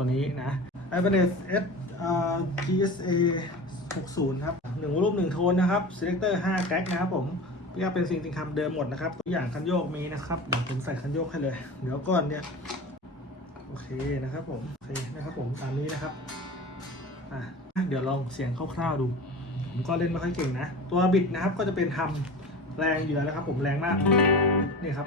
ตัวนี้นะ Ibanez S อ่า GSA 60 ครับหนึ่งรูปหนึ่งโทนนะครับ Selector 5แก๊กนะครับผมพี่ว่าเป็นสิ่งสิงคำเดิมหมดนะครับ ตัวอย่างคันโยกมีนะครับเดี๋ยวผมใส่คันโยกให้เลย เดี๋ยวก่อนเนี่ยโอเคนะครับผมโอเคนะครับผมตามนี้นะครับอะเดี๋ยวลองเสียงคร่าวๆดู ผมก็เล่นไม่ค่อยเก่งนะ ตัวบิดนะครับก็จะเป็นทำแรงอยู่แล้วนะครับผมแรงมาก นี่ครับ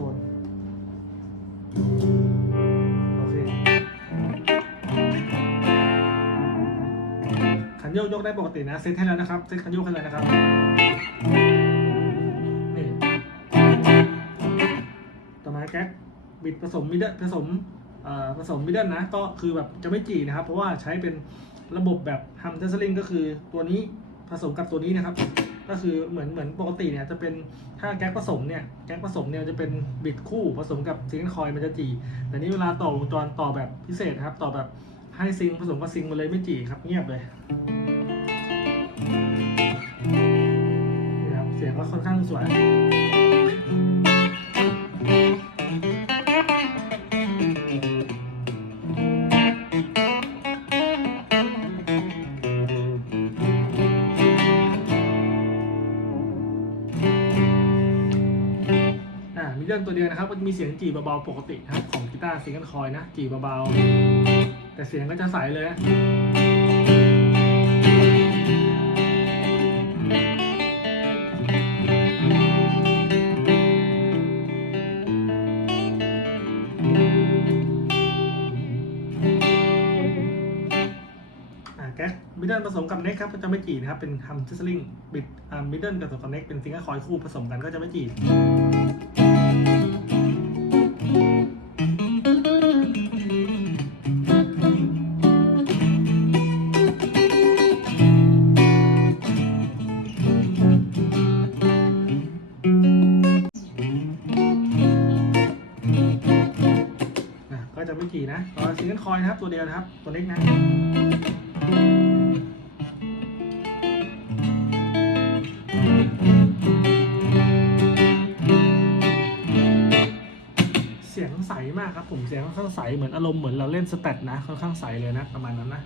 ทนโอเคขันโยกยกได้ปกตินะเซตให้แล้วนะครับ เซตขันโยกให้แล้วนะครับนี่ต่อมาแก๊กบิดผสมมิดเดิลผสมเอ่อผสมมิดเดิลนะ ก็คือแบบจะไม่จีนะครับ เพราะว่าใช้เป็นระบบแบบฮัมเทสลิงก็คือตัวนี้ผสมกับตัวนี้นะครับ ก็คือเหมือนเหมือนปกติเนี่ยจะเป็นถ้าแก๊กผสมเนี่ยแก๊กผสมเนี่ยจะเป็นบิดคู่ผสมกับซิงค์คอยมันจะจีแต่นี่เวลาต่อวงจรต่อแบบพิเศษครับ ต่อแบบให้ซิงค์ผสมกับซิงค์มาเลยไม่จีครับเงียบเลยนี่ครับเสียงก็ค่อนข้างสวย มีเรื่องตัวเดียวนะครับก็จะมีเสียงจีบเบาๆปกตินะครับของกีตาร์ซิงเกิลคอยนะจีบเบาๆแต่เสียงก็จะใสเลยอ่าแก๊สมิดเดิลผสมกับเน็กครับก็จะไม่จีนะครับ เป็นฮัมทิสลิงบิดมิดเดิลกับกับเน็กเป็นซิงเกิลคอยคู่ผสมกันก็จะไม่จี ไม่กี่นะต่อซิงเกิลคอยนะครับ ตัวเดียวนะครับ ตัวเล็กนะเสียงใสมากครับผมเสียงค่อนข้างใสเหมือนอารมณ์เหมือนเราเล่นสแตทนะค่อนข้างใสเลยนะประมาณนั้นนะ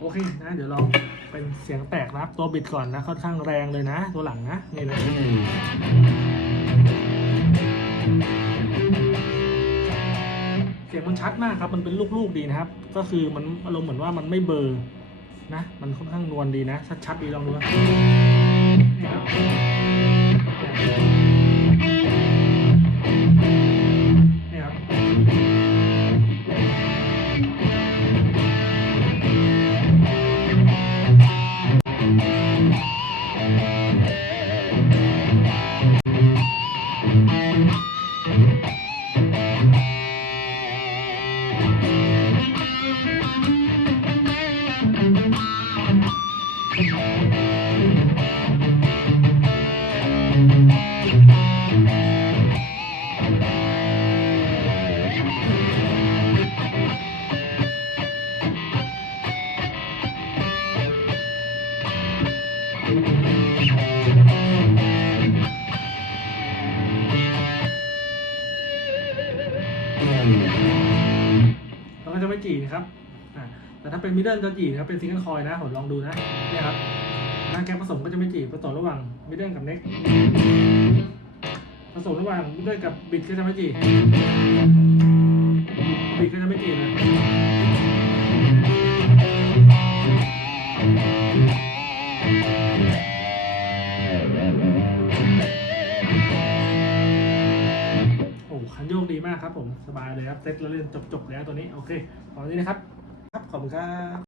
โอเคนะเดี๋ยวเรา เป็นเสียงแตกนะครับ ตัวบิดก่อนนะ ค่อนข้างแรงเลยนะ ตัวหลังนะ นี่นะเสียงมันชัดมากครับ มันเป็นลูกๆดีนะครับ ก็คือมันอารมณ์เหมือนว่ามันไม่เบลอร์นะ มันค่อนข้างนวลดีนะ ชัดๆดีลองดูนะ แล้วก็จะไม่จีนะครับ แต่ถ้าเป็นมิดเดิลจะจีนะครับ เป็นซิงเกิลคอยนะ ผมลองดูนะ เนี่ยครับ หน้าแกผสมก็จะไม่จีบผสมระหว่างมิดเดิลกับเน็กผสมระหว่างมิดเดิลกับบิดก็จะไม่จีบบิดก็จะไม่จีบนะโอ้คันโยกดีมากครับผม สบายเลยครับ เซ็ตแล้วเล่นจบๆแล้วตัวนี้ โอเค ขอบคุณนะครับ ครับ ขอบคุณครับ